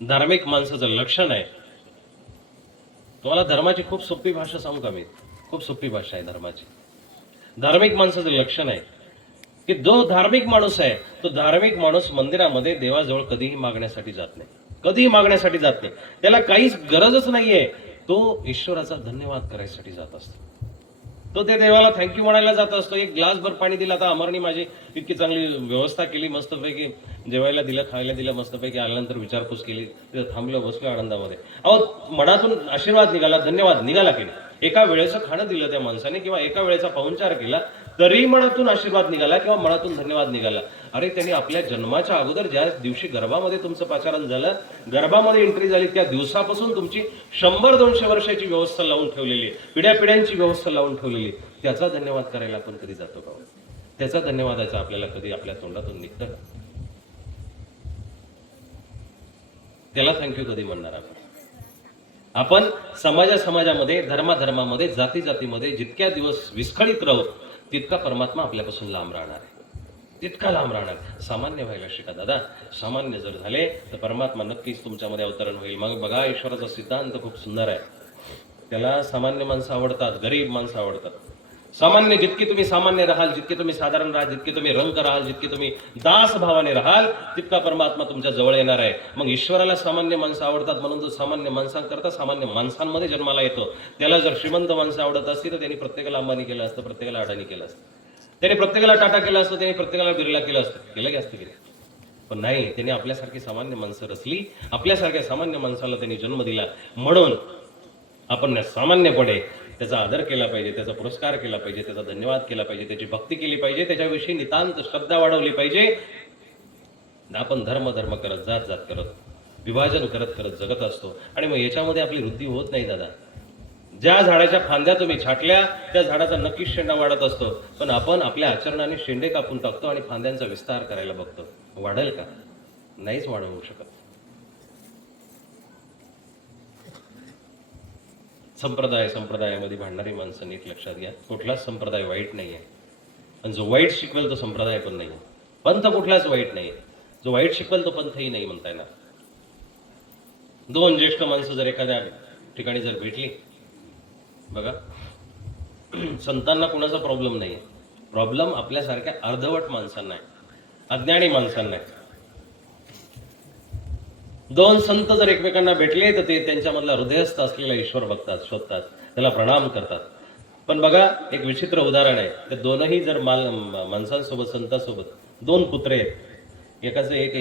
धार्मिक माणसाचं लक्षण आहे. तुम्हाला धर्माची खूप सोपी भाषा सांगू का मी? खूप सोपी भाषा आहे धर्माची. धार्मिक माणसाचं लक्षण आहे की जो धार्मिक माणूस आहे तो धार्मिक माणूस मंदिरामध्ये देवाजवळ कधीही मागण्यासाठी जात नाही, कधीही मागण्यासाठी जात नाही. त्याला काहीच गरजच नाहीये. तो ईश्वराचा धन्यवाद करायसाठी जात असतो. तो त्या देवाला थँक्यू म्हणायला जात असतो. एक ग्लासभर पाणी दिलं. आता अमरनी माझी इतकी चांगली व्यवस्था केली, मस्तपैकी जेवायला दिलं, खायला दिलं, मस्तपैकी आल्यानंतर विचारपूस केली. तिथं थांबलो, बसलो आनंदामध्ये. अहो, मनातून आशीर्वाद निघाला, धन्यवाद निघाला की नाही? एका वेळेचं खाणं दिलं त्या माणसाने किंवा एका वेळेचा पाहुणचार केला तरी मनातून आशीर्वाद निघाला किंवा मनातून धन्यवाद निघाला. अरे, त्यांनी आपल्या जन्माच्या अगोदर ज्या दिवशी गर्भामध्ये तुमचं पाचारण झालं, गर्भामध्ये एंट्री झाली, त्या दिवसापासून तुमची 100-200 वर्षाची व्यवस्था लावून ठेवलेली आहे, पिढ्यापिढ्यांची व्यवस्था लावून ठेवलेली आहे. त्याचा धन्यवाद करायला आपण कधी जातो का? त्याचा धन्यवादाचा आपल्याला कधी आपल्या तोंडातून निघतं का? त्याला थँक्यू कधी म्हणणार आपण? आपण समाजामध्ये, धर्मामध्ये, जातीमध्ये जितक्या दिवस विस्कळीत राहू तितका परमात्मा आपल्यापासून लांब राहणार आहे, तितका लांब राहणार. सामान्य व्हायला शिका दादा. सामान्य जर झाले तर परमात्मा नक्कीच तुमच्यामध्ये अवतरण होईल. मग बघा, ईश्वराचा सिद्धांत खूप सुंदर आहे. त्याला सामान्य माणसं आवडतात, गरीब माणसं आवडतात. सामान्य, जितकी तुम्ही सामान्य राहाल, जितके तुम्ही साधारण राहाल, जितके तुम्ही रंग राहाल, जितके तुम्ही दास भावाने राहाल, तितका परमात्मा तुमच्या जवळ येणार आहे. मग ईश्वराला सामान्य माणसं आवडतात म्हणून तो सामान्य माणसांकरता सामान्य माणसांमध्ये जन्माला येतो. त्याला जर श्रीमंत माणसं आवडत असती तर त्यांनी प्रत्येकाला अंबानी केलं असतं, प्रत्येकाला अडाणी केलं असतं, त्याने प्रत्येकाला टाटा केलं असतं, त्याने प्रत्येकाला बिर्ला केलं असतं. केलं की असतं की? पण नाही, त्यांनी आपल्यासारखी सामान्य माणसं रचली, आपल्यासारख्या सामान्य माणसाला त्यांनी जन्म दिला. म्हणून आपण सामान्यपणे त्याचा आदर केला पाहिजे, त्याचा पुरस्कार केला पाहिजे, त्याचा धन्यवाद केला पाहिजे, त्याची भक्ती केली पाहिजे, त्याच्याविषयी नितांत श्रद्धा वाढवली पाहिजे. आपण धर्म करत, जात करत, विभाजन करत जगत असतो आणि मग याच्यामध्ये आपली वृद्धी होत नाही दादा. ज्या झाडाच्या फांद्या तुम्ही छाटल्या त्या झाडाचा नक्कीच शेंडा वाढत असतो, पण आपण आपल्या आचरणाने शेंडे कापून टाकतो आणि फांद्यांचा विस्तार करायला बघतो. वाढेल का? नाहीच वाढवू शकत. संप्रदायामध्ये भांडणारी माणसं नीट लक्षात घ्या. कुठलाच संप्रदाय वाईट नाहीये आणि जो वाईट शिकवेल तो संप्रदाय पण नाही. पंथ कुठलाच वाईट नाही. जो वाईट शिकवेल तो पंथही नाही म्हणता येणार. दोन ज्येष्ठ माणसं जर एखाद्या ठिकाणी जर भेटली, बघा, संतांना कुणाचा प्रॉब्लेम नाही. प्रॉब्लेम आपल्यासारख्या अर्धवट माणसांना आहे, अज्ञानी माणसांना आहे. दोन संत जर एकमेकांना भेटले तर ते त्यांच्यामधला हृदयस्थ असलेला ईश्वर बघतात, शोधतात, त्याला प्रणाम करतात. पण बघा, एक विचित्र उदाहरण आहे. ते दोनही जर माणसांसोबत, संतांसोबत दोन कुत्रे आहेत, एकाचं एक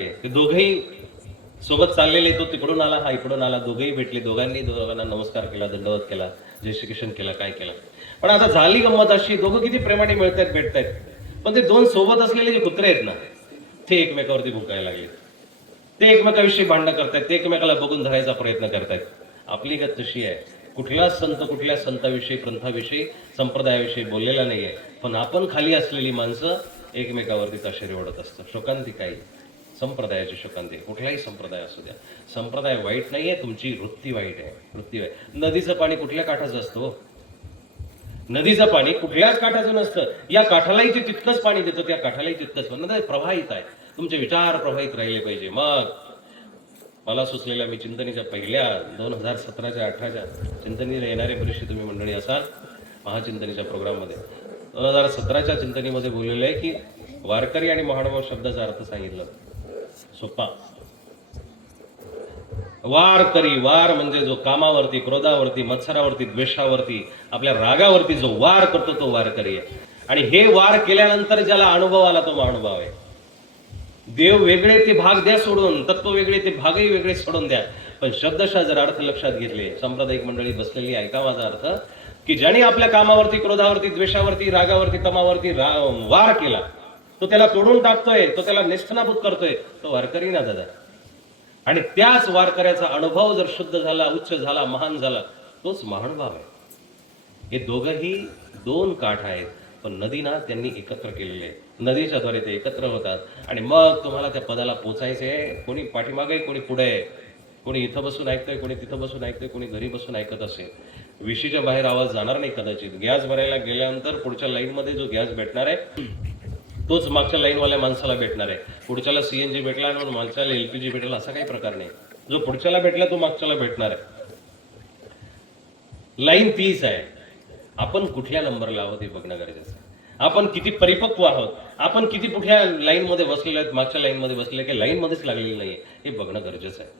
आहे, ते दोघेही सोबत चाललेले. तो तिकडून आला, हा इकडून आला, दोघेही भेटले, दोघांना नमस्कार केला, दंडवत केला, जय श्री कृष्ण केला, काय केलं. पण आता झाली गंमत अशी, दोघं किती प्रेमाने मिळतायत, भेटतायत, पण ते दोन सोबत असलेले जे कुत्रे आहेत ना, ते एकमेकावरती भुंकायला लागले. ते एकमेकाविषयी भांडणं करतायत, ते एकमेकाला बघून धरायचा प्रयत्न करतायत. आपली गत तशी आहे. कुठलाच संत कुठल्या संताविषयी, पंथाविषयी, संप्रदायाविषयी बोललेला नाहीये, पण आपण खाली असलेली माणसं एकमेकावरती ताशेरे ओढत असतात. शोकांतिका आहे, संप्रदायाची शोकांतिका. कुठलाही संप्रदाय असू द्या, संप्रदाय वाईट नाहीये, तुमची वृत्ती वाईट आहे, वृत्ती वाईट. नदीचं पाणी कुठल्या काठाचं असतं? नदीचं पाणी कुठल्याच काठाचं नसतं. या काठालाही ते तितकंच पाणी देतं, त्या काठालाही तितकंच. नदी प्रवाहित आहे, तुमचे विचार प्रवाहित राहिले पाहिजे. मग मला सुचलेल्या, मी चिंतनीच्या पहिल्या 2017-18च्या चिंतनीला येणारे बरेचसे तुम्ही मंडळी असाल महाचिंतनीच्या प्रोग्राममध्ये. 2017च्या चिंतनीमध्ये बोललेलं आहे की वारकरी आणि महानुभाव शब्दाचा अर्थ सांगितलं सोपा. वारकरी, वार म्हणजे जो कामावरती, क्रोधावरती, मत्सरावरती, द्वेषावरती, आपल्या रागावरती जो वार करतो तो वारकरी आहे. आणि हे वार केल्यानंतर ज्याला अनुभव आला तो महानुभाव आहे. देव वेगळे ते भाग द्या सोडून, तत्व वेगळे ते भागही वेगळे सोडून द्या. पण शब्दशः जर अर्थ लक्षात घेतले, सांप्रदायिक मंडळी बसलेली, ऐका माझा अर्थ, की ज्याने आपल्या कामावरती, क्रोधावरती, द्वेषावरती, रागावरती, तमावरती वार केला, तो त्याला तोडून टाकतोय, तो त्याला नेस्तनाबूत करतोय, तो वारकरी ना दादा. आणि त्याच वारकऱ्याचा अनुभव जर शुद्ध झाला, उच्च झाला, महान झाला, तोच महानुभाव आहे. हे दोघंही दोन काठ आहेत, पण नदीना त्यांनी एकत्र केलेले. नदीच्या द्वारे ते एकत्र होतात आणि मग तुम्हाला त्या पदाला पोचायचे. कोणी पाठीमागे, कोणी पुढे, कोणी इथं बसून ऐकतोय, कोणी तिथं बसून ऐकतोय, कोणी घरी बसून ऐकत असेल. विशीच्या बाहेर आवाज जाणार नाही कदाचित. गॅस भरायला गेल्यानंतर पुढच्या लाईनमध्ये जो गॅस भेटणार आहे तोच मागच्या लाईनवाल्या माणसाला भेटणार आहे. पुढच्याला सीएनजी भेटला आणि मागच्याला एलपीजी भेटेल असा काही प्रकार नाही. जो पुढच्याला भेटला तो मागच्याला भेटणार आहे. लाईन तीच आहे. आपण कुठल्या नंबरला आहोत हे बघणं गरजेचं आहे. आपण किती परिपक्व आहोत, आपण किती कुठल्या लाईनमध्ये बसलेले आहेत, मागच्या लाईनमध्ये बसलेले की लाईनमध्येच लागलेले नाहीये हे बघणं गरजेचं आहे.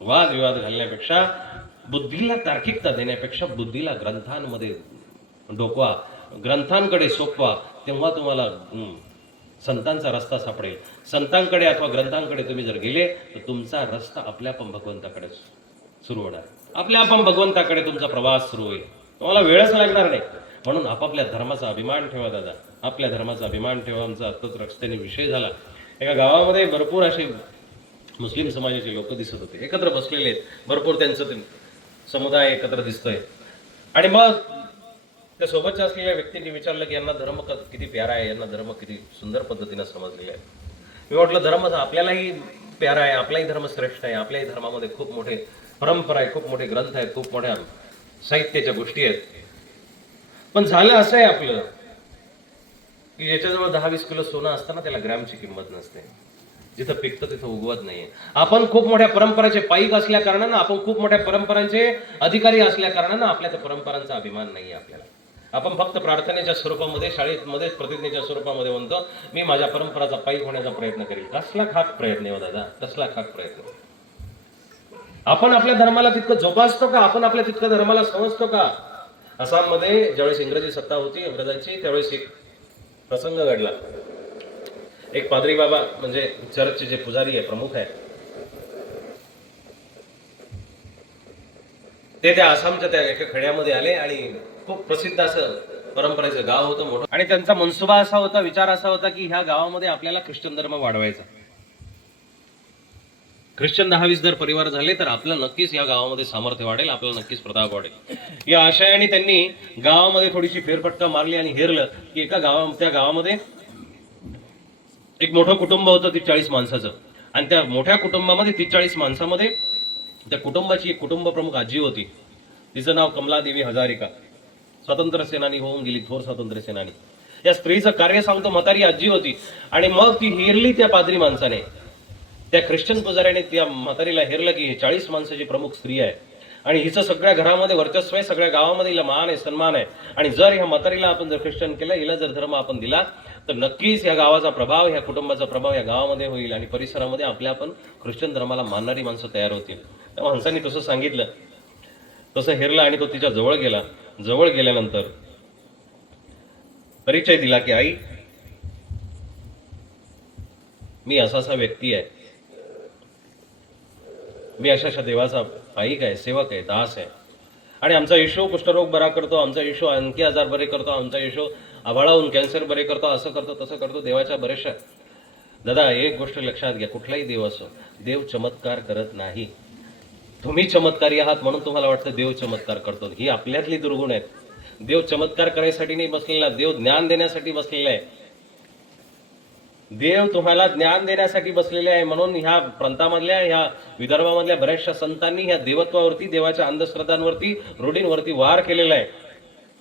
वादविवाद घालण्यापेक्षा, बुद्धीला तार्किकता देण्यापेक्षा बुद्धीला ग्रंथांमध्ये डोकवा, ग्रंथांकडे सोपवा, तेव्हा तुम्हाला संतांचा रस्ता सापडेल. संतांकडे अथवा ग्रंथांकडे तुम्ही जर गेले तर तुमचा रस्ता आपल्या पण भगवंताकडे सुरू होणार. आपल्या आपण भगवंताकडे तुमचा प्रवास सुरू होईल. तुम्हाला वेळच लागणार नाही. म्हणून आपापल्या धर्माचा अभिमान ठेवा दादा, आपल्या धर्माचा अभिमान ठेवा. आमचा आत्ताच रस्त्याने विषय झाला. एका गावामध्ये भरपूर असे मुस्लिम समाजाचे लोक दिसत होते, एकत्र बसलेले आहेत. भरपूर त्यांचं ते समुदाय एकत्र दिसतोय. आणि मग त्या सोबतच्या असलेल्या व्यक्तींनी विचारलं की यांना धर्म किती प्यारा आहे, यांना धर्म किती सुंदर पद्धतीने समजलेला आहे. मी म्हटलं धर्म आपल्यालाही प्यारा आहे, आपलाही धर्म श्रेष्ठ आहे. आपल्याही धर्मामध्ये खूप मोठे परंपरा आहे, खूप मोठे ग्रंथ आहेत, खूप मोठ्या साहित्याच्या गोष्टी आहेत. पण झालं असं आहे आपलं की याच्याजवळ 10-20 किलो सोनं असताना त्याला ग्रॅमची किंमत नसते. जिथं पिकतं तिथं उगवत नाहीये. आपण खूप मोठ्या परंपराचे पाईक असल्या कारणानं, आपण खूप मोठ्या परंपरांचे अधिकारी असल्या कारणानं आपल्या त्या परंपरांचा अभिमान नाहीये आपल्याला. आपण फक्त प्रार्थनेच्या स्वरूपामध्ये, शाळेमध्ये प्रतिज्ञेच्या स्वरूपामध्ये म्हणतो मी माझ्या परंपराचा पाईक होण्याचा प्रयत्न करेल. कसला खाक प्रयत्न हो दादा, कसला खाक प्रयत्न. आपण आपल्या धर्माला तितकं जोपासतो का, आपण आपल्या तितकं धर्माला समजतो का. आसाममध्ये ज्यावेळेस इंग्रजी सत्ता होती इंग्रजांची, त्यावेळेस एक प्रसंग घडला. एक पादरी बाबा म्हणजे चर्चचे जे पुजारी आहे, प्रमुख आहे, ते त्या आसामच्या त्या एका खेड्यामध्ये आले आणि खूप प्रसिद्ध असं परंपरेचं गाव होतं मोठं. आणि त्यांचा मनसुबा असा होता, विचार असा होता की ह्या गावामध्ये आपल्याला ख्रिश्चन धर्म वाढवायचा. ख्रिश्चन 10-20 जर परिवार झाले तर आपलं नक्कीच या गावामध्ये सामर्थ्य वाढेल, आपल्याला नक्कीच प्रताप वाढेल. या आशयाने त्यांनी गावामध्ये थोडीशी फेरफटका मारली आणि हेरलं की एका त्या गावामध्ये एक मोठं कुटुंब होतं 30-40 माणसाचं. आणि त्या मोठ्या कुटुंबामध्ये 30-40 माणसामध्ये त्या कुटुंबाची एक कुटुंब प्रमुख आजी होती. तिचं नाव कमलादेवी हजारिका. स्वातंत्र्य सेनानी होऊन गेली, थोर स्वातंत्र्य सेनानी. या स्त्रीचं कार्य सांगतो, म्हातारी आजी होती. आणि मग ती हेरली त्या पादरी माणसाने, त्या ख्रिश्चन पुजाऱ्याने त्या म्हातारीला हेरलं की 40 माणसाची प्रमुख स्त्री आहे आणि हिचं सगळ्या घरामध्ये वर्चस्व आहे, सगळ्या गावामध्ये हिला मान आहे, सन्मान आहे. आणि जर ह्या म्हातारीला आपण जर ख्रिश्चन केलं, हिला जर धर्म आपण दिला तर नक्कीच या गावाचा प्रभाव, ह्या कुटुंबाचा प्रभाव या गावामध्ये होईल आणि परिसरामध्ये आपल्या आपण ख्रिश्चन धर्माला मानणारी माणसं तयार होतील. त्या माणसांनी तसं सांगितलं, तसं हेरलं आणि तो तिच्या जवळ गेला. जवळ गेल्यानंतर परिचय दिला की आई, मी असा व्यक्ती आहे, मी अशा देवाचा पाईक आहे, सेवक आहे, दास आहे. आणि आमचा येशू कुष्ठरोग बरा करतो, आमचा येशू आणखी आजार बरे करतो, आमचा येशू आभाळाहून कॅन्सर बरे करतो, असं करतो तसं करतो, देवाच्या बरेचशा. दादा एक गोष्ट लक्षात घ्या, कुठलाही देव असो, देव चमत्कार करत नाही. तुम्ही चमत्कारी आहात म्हणून तुम्हाला वाटतं देव चमत्कार करतो. ही आपल्यातली दुर्गुण आहेत. देव चमत्कार करायसाठी नाही बसलेला, देव ज्ञान देण्यासाठी बसलेला आहे. देव तुम्हाला ज्ञान देण्यासाठी बसलेले आहे. म्हणून ह्या प्रांतामधल्या, ह्या विदर्भामधल्या बऱ्याचशा संतांनी ह्या देवत्वावरती, देवाच्या अंधश्रद्धांवरती, रूढींवरती वार केलेला आहे.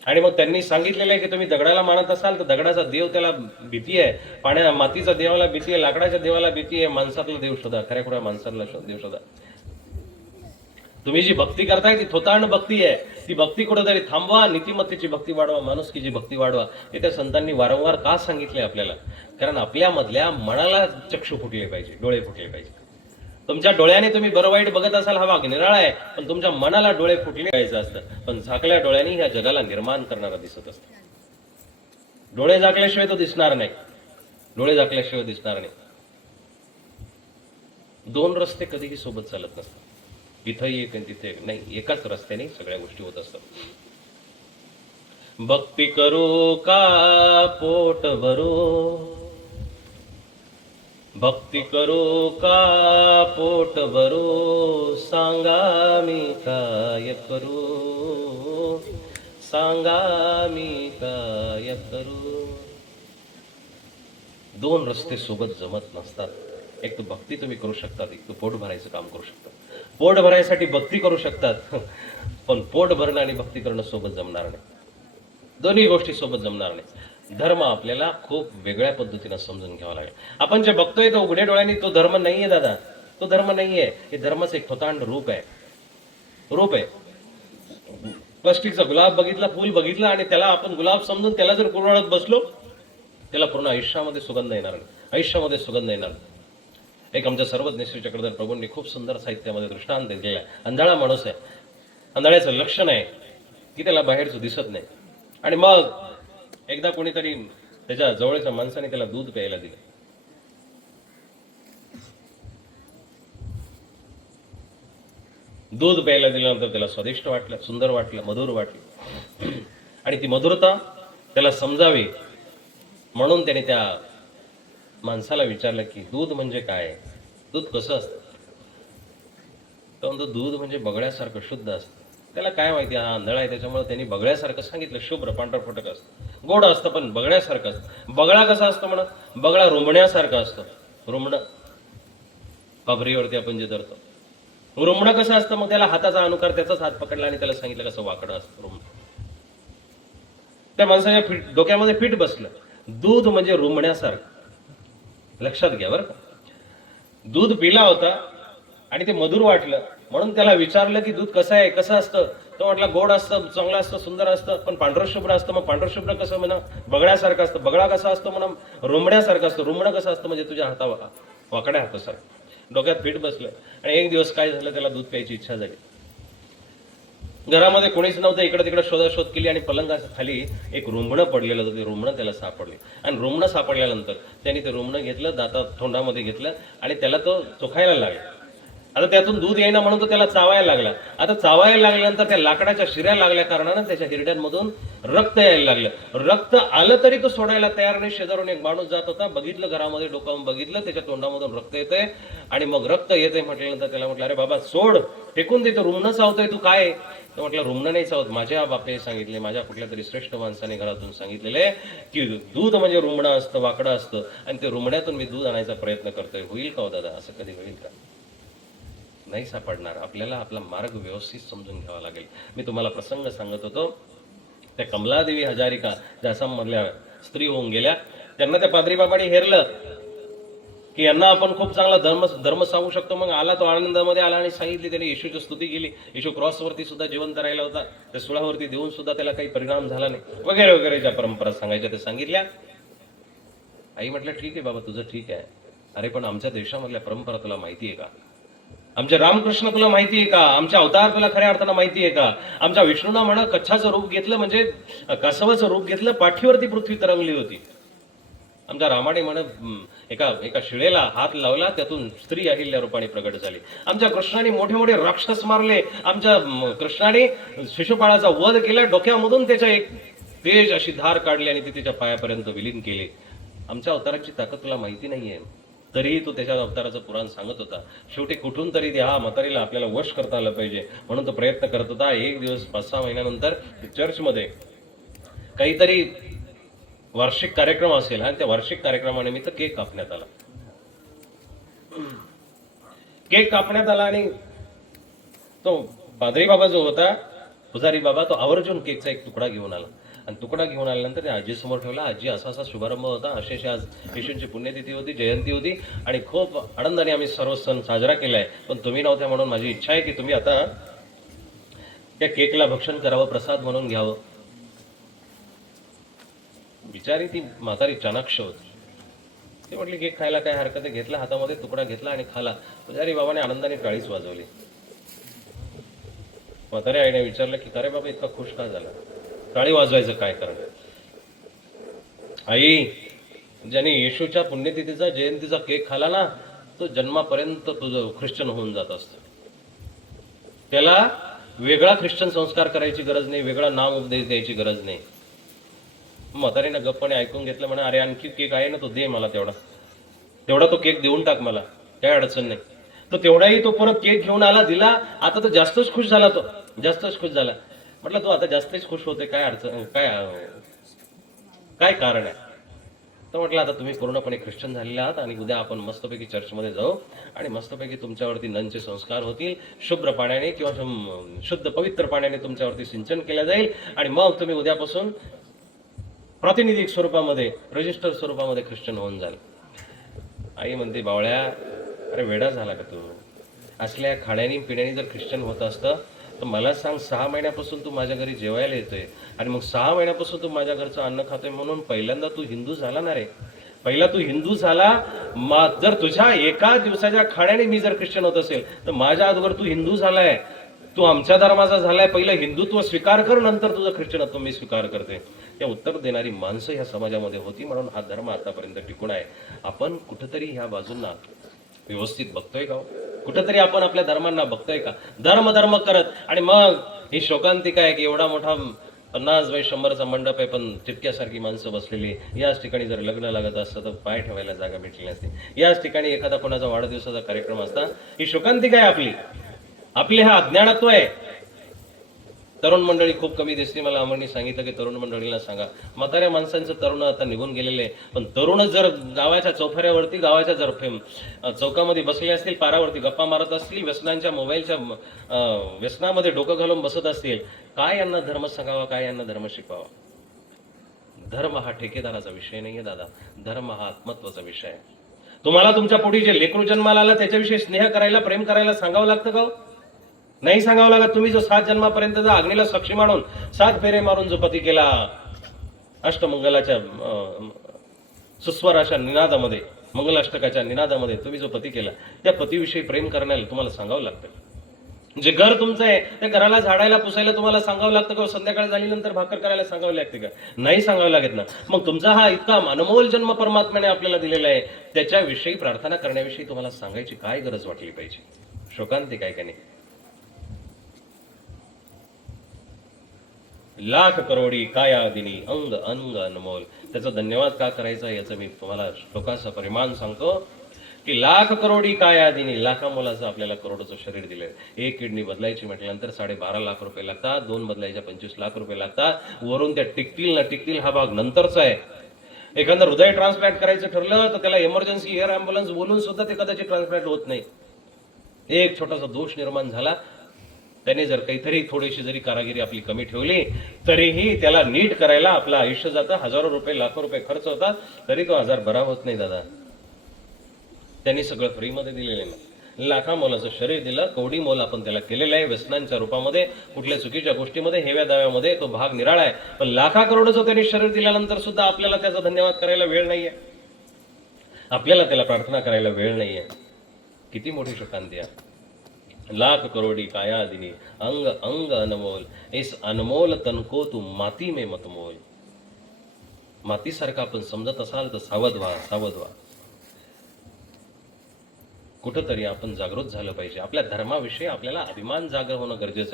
आणि मग त्यांनी सांगितलेलं आहे की तुम्ही दगडाला मानत असाल तर दगडाचा देव त्याला भीती आहे, मातीचा देवाला भीती आहे, लाकडाच्या देवाला भीती आहे, माणसातला देव शोधा, खऱ्या खुऱ्या माणसातला देव शोधा. तुम्ही जी भक्ती करताय ती थोतांड भक्ती आहे. ती भक्ती कुठेतरी थांबवा, नीतिमत्तेची भक्ती वाढवा, माणुसकीची भक्ती वाढवा. हे त्या संतांनी वारंवार का सांगितले आपल्याला? कारण आपल्यामधल्या मनाला चक्षु फुटले पाहिजे, डोळे फुटले पाहिजे. तुमच्या डोळ्याने तुम्ही बरं वाईट बघत असाल, हा भाग निराळा आहे, पण तुमच्या मनाला डोळे फुटले पाहिजे असतं. पण झाकल्या डोळ्यांनी ह्या जगाला निर्माण करणारा दिसत असतं. डोळे झाकल्याशिवाय तो दिसणार नाही, डोळे झाकल्याशिवाय दिसणार नाही. दोन रस्ते कधीही सोबत चालत नसतात. इथंही एक आणि तिथे एक नाही, एकाच रस्त्याने सगळ्या गोष्टी होत असतात. भक्ती करू का पोट भरू, भक्ती करू का पोट भरू, सांगा मी काय करू, सांगा मी काय करू. दोन रस्ते सोबत जमत नसतात. एक तर भक्ती तुम्ही करू शकतात, एक तर पोट भरायचं काम करू शकतात. पोट भरायसाठी भक्ती करू शकतात, पण पोट भरणं आणि भक्ती करणं सोबत जमणार नाही. दोन्ही गोष्टी सोबत जमणार नाही. धर्म आपल्याला खूप वेगळ्या पद्धतीने समजून घ्यावा लागेल. आपण जे बघतोय तो उघड्या डोळ्यांनी तो धर्म नाहीये दादा, तो धर्म नाहीये. हे धर्माचं एक ठोतांड रूप आहे, रूप आहे. प्लास्टिकचा गुलाब बघितला, फुल बघितलं आणि त्याला आपण गुलाब समजून त्याला जर कुरवाळत बसलो, त्याला पूर्ण आयुष्यामध्ये सुगंध येणार नाही, आयुष्यामध्ये सुगंध येणार नाही. एक आमच्या सर्वज्ञ श्री चक्रधर प्रभूंनी खूप सुंदर साहित्यामध्ये दृष्टांत दिलेला आहे. अंधाळा माणूस आहे, अंधाळ्याचं लक्षण आहे की त्याला बाहेरचं दिसत नाही. आणि मग एकदा कोणीतरी त्याच्या जवळच्या माणसाने त्याला दूध प्यायला दिलं. दूध प्यायला दिल्यानंतर त्याला स्वादिष्ट वाटलं, सुंदर वाटलं, मधुर वाटलं. आणि ती मधुरता त्याला समजावी म्हणून त्याने त्या माणसाला विचारलं की दूध म्हणजे काय, दूध कसं असतं. तो म्हणतो दूध म्हणजे बगड्यासारखं शुद्ध असतं. त्याला काय माहिती, हा आंधळा आहे त्याच्यामुळे त्यांनी बगड्यासारखं सांगितलं. शुभ्र पांढर फटक असतं, गोड असतं पण बगड्यासारखं असतं. बगळा कसा असतो म्हणा, बगळा रुमण्यासारखा असतो. रुमणं कबरीवरती आपण जे धरतो, रुमणं कसं असतं, मग त्याला हाताचा अनुकार त्याचाच हात पकडला आणि त्याला सांगितलं कसं वाकडं असतं रुमणं. त्या माणसाच्या डोक्यामध्ये फिट बसलं, दूध म्हणजे रुमण्यासारखं. लक्षात घ्या बरं का. दूध पिला होता आणि ते मधुर वाटलं म्हणून त्याला विचारलं की दूध कसं आहे, कसं असतं. तो म्हटला गोड असतं, चांगलं असतं, सुंदर असतं, पण पांढरं शुभ्र असतं. मग पांढरं शुभ्र कसं म्हणा, बगड्यासारखं असतं. बगळा कसा असतो म्हणा, रुमण्यासारखं असतं. रुमणं कसं असतं म्हणजे तुझ्या वाकड्या हातासारखं. डोक्यात पीठ बसलं. आणि एक दिवस काय झालं, त्याला दूध प्यायची इच्छा झाली. घरामध्ये कोणीच नव्हतं, इकडे तिकडे शोधाशोध केली आणि पलंगाच्या खाली एक रुमणं पडलेलं होतं. ते रुमणं त्याला सापडले आणि रुमणं सापडल्यानंतर त्याने ते रुमणं घेतलं, दातात तोंडामध्ये घेतलं आणि त्याला तो चोखायला लागला. आता त्यातून दूध येईना म्हणून तो त्याला चावायला लागला. आता चावायला लागल्यानंतर त्या लाकडाच्या शिऱ्या लागल्या कारणानं त्याच्या हिरड्यांमधून रक्त यायला लागलं. रक्त आलं तरी तो सोडायला तयार नाही. शेजारून एक माणूस जात होता, बघितलं, घरामध्ये डोकावून बघितलं, त्याच्या तोंडामधून रक्त येतंय. आणि मग रक्त येतंय म्हटल्यानंतर त्याला म्हटलं, अरे बाबा सोड, फेकून दे, तो रुमणं चावतोय, तू काय. तो म्हटलं, रुमणं नाही चावत, माझ्या बापाने सांगितले, माझ्या कुठल्या तरी श्रेष्ठ माणसाने घरातून सांगितलेले की दूध म्हणजे रुमणं असतं, वाकडं असतं, आणि ते रुमण्यातून मी दूध आणायचा प्रयत्न करतोय. होईल का हो दादा, असं कधी होईल का? नाही सापडणार. आपल्याला आपला मार्ग व्यवस्थित समजून घ्यावा लागेल. मी तुम्हाला प्रसंग सांगत होतो, त्या कमलादेवी हजारिका ज्या आसाममधल्या स्त्री होऊन गेल्या, त्यांना त्या पादरी बाबांनी हेरलं की यांना आपण खूप चांगला धर्म सांगू शकतो. मग आला तो आनंदामध्ये आला आणि सांगितली, त्याने येशूची स्तुती केली. येशू क्रॉसवरती सुद्धा जिवंत राहिला होता, त्या सुळावरती देऊन सुद्धा त्याला काही परिणाम झाला नाही, वगैरे वगैरे ज्या परंपरा सांगायच्या ते सांगितल्या. आई म्हटलं, ठीक आहे बाबा, तुझं ठीक आहे. अरे पण आमच्या देशामधल्या परंपरा तुला माहिती आहे का? आमचे रामकृष्ण तुला माहिती आहे का? आमच्या अवतार तुला खऱ्या अर्थानं माहिती आहे का? आमच्या विष्णूना म्हणा कच्छाचं रूप घेतलं, म्हणजे कासवाचं रूप घेतलं, पाठीवरती पृथ्वी तरंगली होती. आमच्या रामाने म्हण एका एका शिळेला हात लावला, त्यातून स्त्री अहिल्या रूपाने प्रगट झाली. आमच्या कृष्णाने मोठे मोठे राक्षस मारले. आमच्या कृष्णाने शिशुपाळाचा वध केला, डोक्यामधून त्याच्या एक तेज अशी धार काढली आणि ती त्याच्या पायापर्यंत विलीन केली. आमच्या अवताराची ताकद तुला माहिती नाहीये, तरीही तो त्याच्या अवताराचं पुराण सांगत होता. शेवटी कुठून तरी त्या म्हातारीला आपल्याला वश करता आलं पाहिजे म्हणून तो प्रयत्न करत होता. एक दिवस 5-6 महिन्यानंतर चर्चमध्ये काहीतरी वार्षिक कार्यक्रम असेल आणि त्या वार्षिक कार्यक्रमानिमित्त केक कापण्यात आला. केक कापण्यात आला आणि तो पादरी बाबा जो होता, पुजारी बाबा, तो आवर्जून केकचा एक तुकडा घेऊन आला आणि तुकडा घेऊन आल्यानंतर त्या आजी समोर ठेवला. आजी, असा असा शुभारंभ होता, अशी आज येशूंची पुण्यतिथी होती, जयंती होती आणि खूप आनंदाने आम्ही सर्व सण साजरा केलाय, पण तुम्ही नव्हत्या म्हणून माझी इच्छा आहे की तुम्ही आता त्या केकला भक्षण करावं, प्रसाद म्हणून घ्यावं. बिचारी ती म्हातारी चाणाक्ष होती. ती म्हटली, केक खायला काय हरकत आहे. घेतला हातामध्ये, तुकडा घेतला आणि खाला. पुजारी बाबाने आनंदाने टाळीच वाजवली. म्हातारी आईने विचारलं की अरे बाबा, इतका खुश का झाला, टाळी वाजवायचं काय कारण? आई, ज्याने येशूच्या पुण्यतिथीचा, जयंतीचा केक खाला ना, तो जन्मापर्यंत तुझं ख्रिश्चन होऊन जात असतो. त्याला वेगळा ख्रिश्चन संस्कार करायची गरज नाही, वेगळा नाम उपदेश द्यायची गरज नाही. म्हातारीनं गप्पाने ऐकून घेतलं. म्हणा, अरे आणखी केक आहे ना, तो दे मला, तेवढा तो केक देऊन टाक मला, काय अडचण नाही. तो तेवढाही तो परत केक घेऊन आला, दिला. आता तो जास्तच खुश झाला, तो जास्तच खुश झाला. म्हटलं, तो आता जास्तच खुश होते, काय अडचण, काय कारण आहे? तर म्हटलं, आता तुम्ही पूर्णपणे ख्रिश्चन झालेले आहात आणि उद्या आपण मस्तपैकी चर्चमध्ये जाऊ आणि मस्तपैकी तुमच्यावरती नंचे संस्कार होतील. शुभ्र पाण्याने किंवा शुद्ध पवित्र पाण्याने तुमच्यावरती सिंचन केलं जाईल आणि मग तुम्ही उद्यापासून प्रातिनिधिक स्वरूपामध्ये, रजिस्टर स्वरूपामध्ये ख्रिश्चन होऊन जाल. आई म्हणते, बावळ्या, अरे वेडा झाला का तू? असल्या खाण्यानी पिण्यानी जर ख्रिश्चन होत असतं तर मला सांग, 6 महिन्यापासून तू माझ्या घरी जेवायला येतोय आणि मग 6 महिन्यापासून तू माझ्या घरचं अन्न खातोय म्हणून पहिल्यांदा तू हिंदू झाला ना रे. पहिला तू हिंदू झाला. जर तुझ्या एका दिवसाच्या खाण्याने मी जर ख्रिश्चन होत असेल तर माझ्या अगोदर तू हिंदू झालाय. तू आमच्या धर्माचा झालाय. पहिलं हिंदुत्व स्वीकार कर, नंतर तुझं ख्रिश्चनत्व मी स्वीकार करते. या उत्तर देणारी माणसं ह्या समाजामध्ये होती म्हणून हा धर्म आतापर्यंत टिकून आहे. आपण कुठंतरी ह्या बाजूंना व्यवस्थित बघतोय का हो? कुठंतरी आपण आपल्या धर्मांना बघतोय का? धर्म धर्म करत आणि मग ही शोकांतिका आहे की एवढा मोठा 50 बाय 100चा मंडप आहे पण टिपक्यासारखी माणसं बसलेली. याच ठिकाणी जर लग्न लागत असतं तर पाय ठेवायला जागा भेटली नसती. याच ठिकाणी एखादा कोणाचा वाढदिवसाचा कार्यक्रम असता. ही शोकांतिका आहे आपली. आपले हा अज्ञानत्व आहे. तरुण मंडळी खूप कमी दिसते. मला अमरनी सांगितलं की तरुण मंडळीला सांगा. म्हाताऱ्या माणसांचं तरुण आता निघून गेलेले, पण तरुण जर गावाच्या चौफऱ्यावरती, गावाच्या जर चौकामध्ये बसले असतील, पारावरती गप्पा मारत असतील, व्यसनांच्या मोबाईलच्या व्यसनामध्ये डोकं घालून बसत असतील, काय यांना धर्म सांगावा, काय यांना धर्म शिकवावा? धर्म हा ठेकेदाराचा विषय नाहीये दादा. धर्म हा आत्मत्वाचा विषय आहे. तुम्हाला तुमच्या पोटी जे लेकरू जन्माला आला त्याच्याविषयी स्नेह करायला, प्रेम करायला सांगावं लागतं का? नाही सांगावं लागत. तुम्ही जो 7 जन्मापर्यंत अग्नीला साक्षी मानून 7 फेरे मारून जो पती केला, अष्टमंगलाच्या सुस्वर अशा निनादामध्ये, मंगलाष्टकाच्या निनादामध्ये तुम्ही जो पती केला, त्या पतीविषयी प्रेम करण्याला तुम्हाला सांगावं लागतं. जे घर तुमचं आहे त्या घराला झाडायला पुसायला तुम्हाला सांगावं लागतं का? संध्याकाळ झाल्यानंतर भाकर करायला सांगावं लागते का? नाही सांगावं लागत ना. मग तुमचा हा इतका अनमोल जन्म परमात्म्याने आपल्याला दिलेला आहे, त्याच्याविषयी प्रार्थना करण्याविषयी तुम्हाला सांगायची काय गरज वाटली पाहिजे? शोकांतिका आहे का नाही? लाख करोडी काया दिनी अंग अंग अनमोल. त्याचा धन्यवाद का करायचा याचं मी तुम्हाला श्लोकाचा परिमाण सांगतो की लाख करोडी काया दिनी, लाखा मोलाचं आपल्याला करोडचं शरीर दिलंय. 1 किडनी बदलायची म्हटल्यानंतर 12.5 लाख रुपये लागतात. 2 बदलायच्या 25 लाख रुपये लागतात. वरून त्या टिकतील ना टिकतील हा भाग नंतरचा आहे. एखादं हृदय ट्रान्सप्लांट करायचं ठरलं तर त्याला इमर्जन्सी एअर अँब्युलन्स बोलून सुद्धा ते कदाचित ट्रान्सप्लांट होत नाही. एक छोटासा दोष निर्माण झाला, त्याने जर काहीतरी थोडीशी जरी कारागिरी आपली कमी ठेवली तरीही त्याला नीट करायला आपलं आयुष्य जातं. हजारो रुपये, लाखो रुपये खर्च होतात, तरी तो आजार बरा होत नाही दादा. त्यांनी सगळं फ्रीमध्ये दिलेलं नाही. लाखा मोलाचं शरीर दिलं, कवडी मोल आपण त्याला केलेलं आहे. व्यसनांच्या रूपामध्ये, कुठल्या चुकीच्या गोष्टीमध्ये, हेव्या दाव्यामध्ये तो भाग निराळा आहे. पण लाखा करोडचं त्यांनी शरीर दिल्यानंतर सुद्धा आपल्याला त्याचा धन्यवाद करायला वेळ नाहीये. आपल्याला त्याला प्रार्थना करायला वेळ नाहीये. किती मोठी शोकांती आहे. लाख करोडी काया दिनी अंग अंग अनमोल, इस अनमोल तन को तू माती में मत मोल. मातीसारखं आपण समजत असाल तर सावध व्हा, सावध व्हा. कुठंतरी आपण जागृत झालं पाहिजे. आपल्या धर्माविषयी आपल्याला अभिमान जागर होणं गरजेचं आहे.